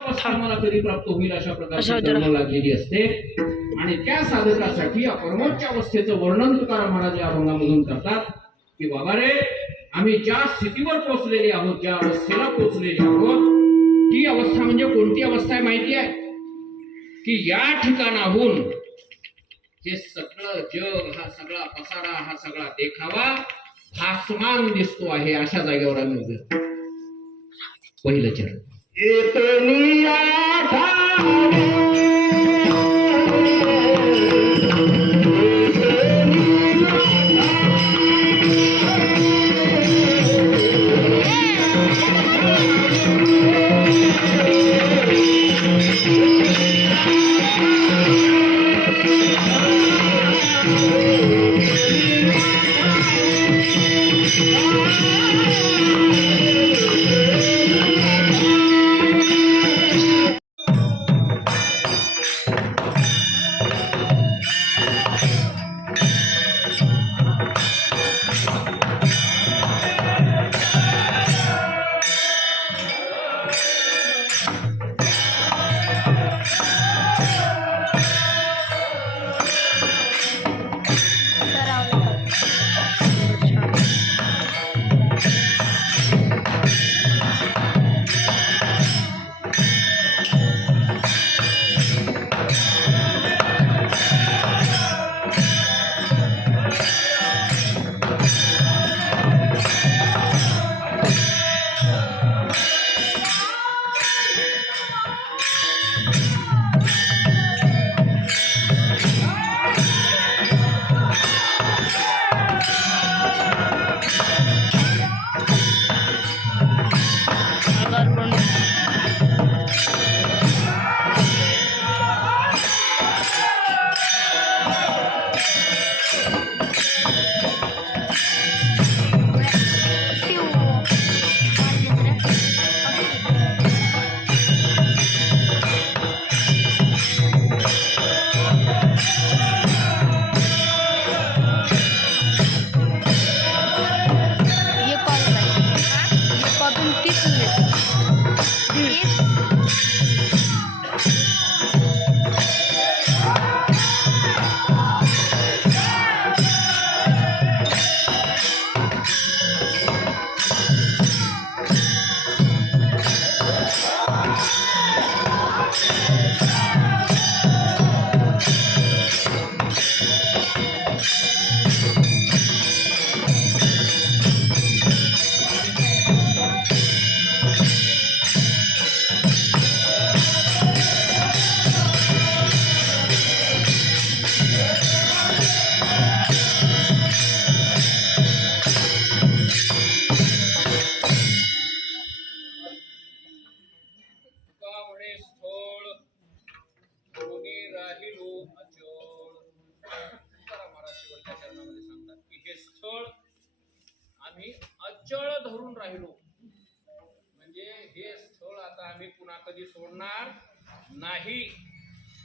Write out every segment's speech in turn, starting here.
अवस्था मला कधी प्राप्त होईल अशा प्रकारची लागलेली असते. आणि त्या साधकासाठी या परमोच्च अवस्थेचं वर्णन तुकाराम महाराज या अभंगामधून करतात की बाबा रे आम्ही ज्या स्थितीवर पोहोचलेले आहोत ज्या अवस्थेला पोहोचलेले आहोत ती अवस्था म्हणजे कोणती अवस्था आहे माहिती आहे? की या ठिकाणाहून हे सगळं जग हा सगळा पसारा हा सगळा देखावा भासमान दिसतो आहे अशा जागेवर आम्ही. पहिलं चरण. येतनी आठावे कधी सोडणार नाही.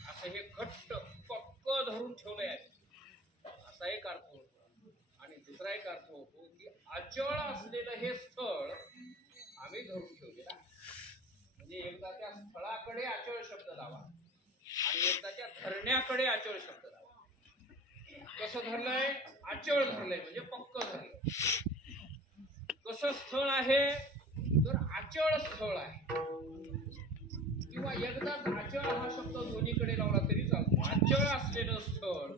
असं हे घट्ट पक्क धरून ठेवलंय आहे असा एक अर्थ होतो. आणि दुसरा एक अर्थ होतो की अचळ असलेलं हे स्थळ आम्ही धरून ठेवलेलं म्हणजे एकदा त्या स्थळाकडे अचळ शब्द लावा आणि एकदा त्या धरण्याकडे अचळ शब्द लावा. कसं धरलंय? अचळ धरलंय म्हणजे पक्क धरलंय. कसं स्थळ आहे? तर अचळ स्थळ आहे. किंवा एकदा अचळ हा शब्द दोन्हीकडे लावला तरी चालतो. अचळ असलेलं स्थळ.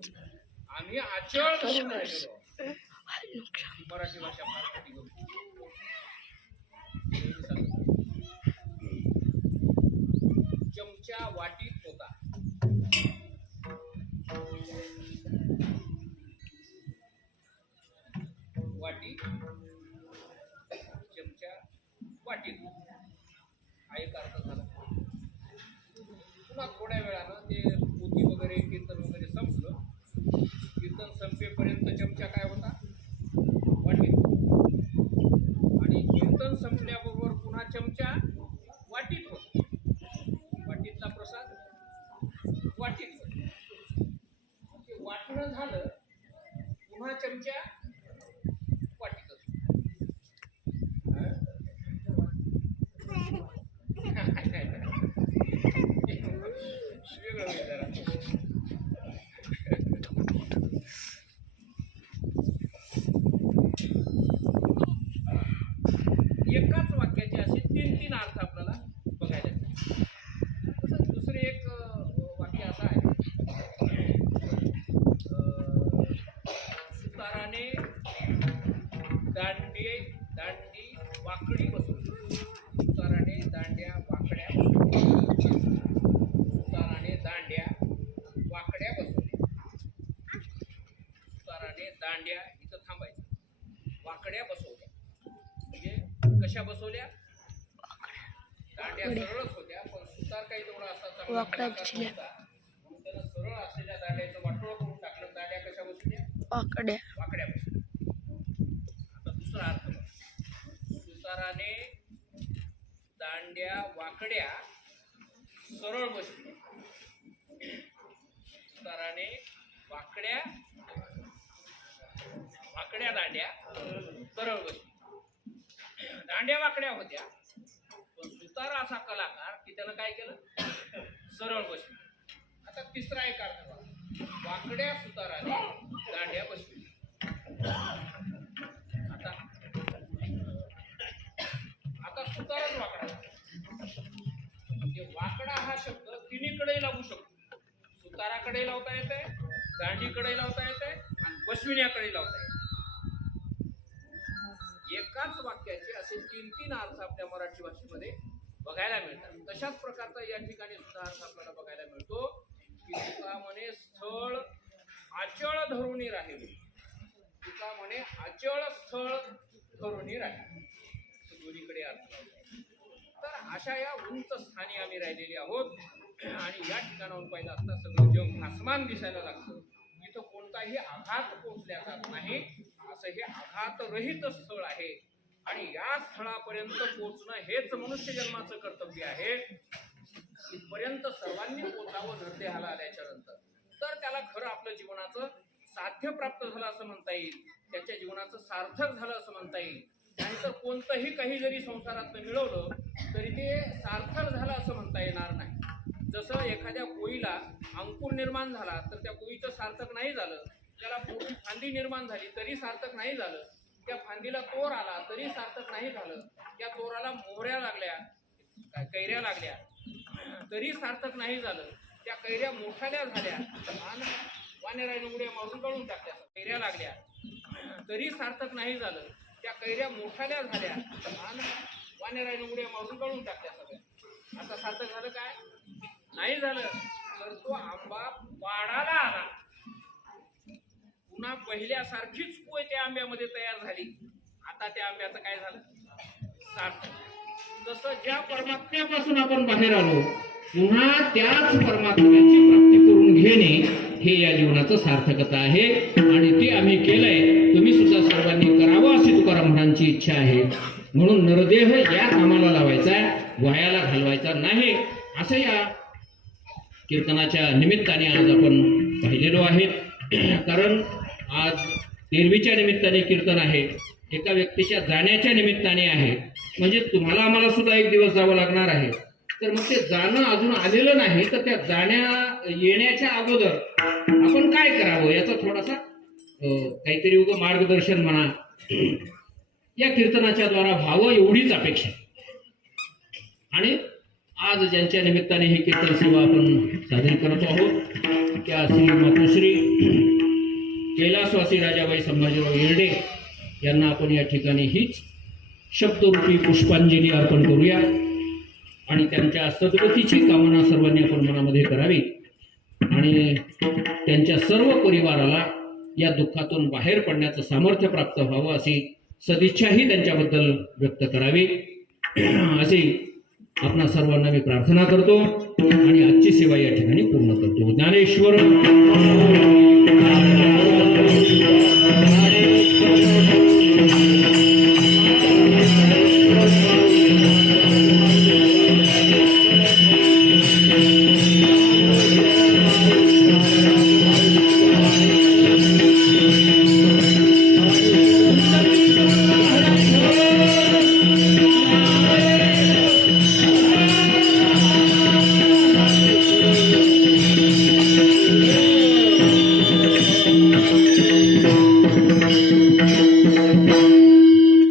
आम्ही अचळ धरून राहिलेलो. मराठी भाषा होती. चमचा वाटीत होता. वाटी चमचा वाटीत. हा एक अर्थ झाला. पुन्हा थोड्या वेळानं ते पोती वगैरे कीर्तन वगैरे संपलं. कीर्तन संपेपर्यंत चमचा काय होता? वाटीत आणि कीर्तन संपल्याबरोबर पुन्हा चमचा वाटीत होता. वाटीतला प्रसाद वाटीत वाटणं झालं पुन्हा चमचा दांडी दांडी वाकडी बसून उताराने दांड्या वाकड्या उताराने दांड्या वाकड्या बसून उताराने दांड्या इथं थांबायचं. वाकड्या बसवल्या. म्हणजे कशा बसवल्या? दांड्या सरळच होत्या पण सुतार काही तेवढा असा चांगला होता सरळ असलेल्या दांड्याचं वाटोळ करून टाकलं. दांड्या कशा बसवल्या? वाकड्या. वाकड्या बघा. सुताराने दांड्या वाकड्या सरळ बसल्या सुताराने वाकड्या वाकड्या दांड्या सरळ बसल्या दांड्या वाकड्या होत्या पण सुतारा असा कलाकार की त्यानं काय केलं? सरळ बसली. आता तिसरा एक अर्थ वाकड्या सुताराने दांड्या बसली कडे लावता येते दांडीकडे लावता येते आणि पश्विन्याकडे लावता येते. एकाच वाक्याचे असे तीन तीन अर्थ आपल्या मराठी भाषेमध्ये बघायला मिळतात. तशाच प्रकारचा या ठिकाणी सुद्धा अर्थ आपल्याला बघायला मिळतो की तुका म्हणे स्थळ अचळ धरुणी राहील. तुका म्हणे अचळ स्थळ धरुणी राहील. दोन्हीकडे अर्थ लावतो. तर अशा या उंच स्थानी आम्ही राहिलेली आहोत. आणि या ठिकाणाहून पाहिलं असता सगळं जग भासमान दिसायला लागतं. इथं कोणताही आघात पोचल्या जात नाही. असं हे आघातरहित स्थळ आहे. आणि या स्थळापर्यंत पोचणं हेच मनुष्य जन्माचं कर्तव्य आहे. इथपर्यंत सर्वांनी पोचावं धरदेहाला आल्याच्यानंतर. तर त्याला खरं आपलं जीवनाचं साध्य प्राप्त झालं असं म्हणता येईल. त्याच्या जीवनाचं सार्थक झालं असं म्हणता येईल. नाहीतर कोणतंही काही जरी संसारातनं मिळवलं तरी ते सार्थक झालं असं म्हणता येणार नाही. जसं एखाद्या कोळीला अंकुर निर्माण झाला तर त्या कोळीचं सार्थक नाही झालं. त्याला मोठी फांदी निर्माण झाली तरी सार्थक नाही झालं. त्या फांदीला तोर आला तरी सार्थक नाही झालं. त्या तोराला मोहऱ्या लागल्या कैऱ्या लागल्या तरी सार्थक नाही झालं. त्या कैऱ्या मोठाल्या झाल्या. आणि वानेराने उड्या मारून गळून टाकल्या. कैऱ्या लागल्या तरी सार्थक नाही झालं. त्या कैऱ्या मोठाल्या झाल्या. आणि वानेराने उड्या मारून गळून टाकल्या सगळ्या. आता सार्थक झालं काय? नाही झालं तर तो आंबा पाडाला आला. पुन्हा पहिल्यासारखीच पोय त्या आंब्यामध्ये तयार झाली. आता त्या आंब्याचं काय झालं? सार्थक जसं ज्या परमात्म्यापासून आपण बाहेर आलो पुन्हा त्याच परमात्म्याची प्राप्ती करून घेणे हे या जीवनाचं सार्थकता आहे. आणि ते आम्ही केलंय तुम्ही सुद्धा सर्वांनी करावं अशी तुकाराम म्हणांची इच्छा आहे. म्हणून नरदेह या कामाला लावायचा वायाला घालवायचा नाही. असं या कीर्तनाच्या निमित्ताने आज आपण पाहिलेलो आहे. कारण आज तेरवीच्या निमित्ताने कीर्तन आहे एका व्यक्तीच्या जाण्याच्या निमित्ताने आहे. म्हणजे तुम्हाला आम्हाला सुद्धा एक दिवस जावं लागणार आहे. तर मग ते जाणं अजून आलेलं नाही तर त्या जाण्या येण्याच्या अगोदर आपण काय करावं? याचा थोडासा काहीतरी उग मार्गदर्शन म्हणा. या कीर्तनाच्या द्वारा व्हावं एवढीच अपेक्षा. आणि आज ज्यांच्या निमित्ताने ही कीर्तन सेवा आपण सादर करत आहोत त्या श्री मातोश्री कैलासवासी राजाबाई संभाजीराव येर्डे यांना आपण या ठिकाणी हीच शब्दरूपी पुष्पांजली अर्पण करूया. आणि त्यांच्या सद्गतीची कामना सर्वांनी आपण मनामध्ये करावी. आणि त्यांच्या सर्व परिवाराला या दुःखातून बाहेर पडण्याचं सामर्थ्य प्राप्त व्हावं अशी सदिच्छाही त्यांच्याबद्दल व्यक्त करावी. अशी आपणा सर्वांना मी प्रार्थना करतो आणि आजची सेवा या ठिकाणी पूर्ण करतो. ज्ञानेश्वर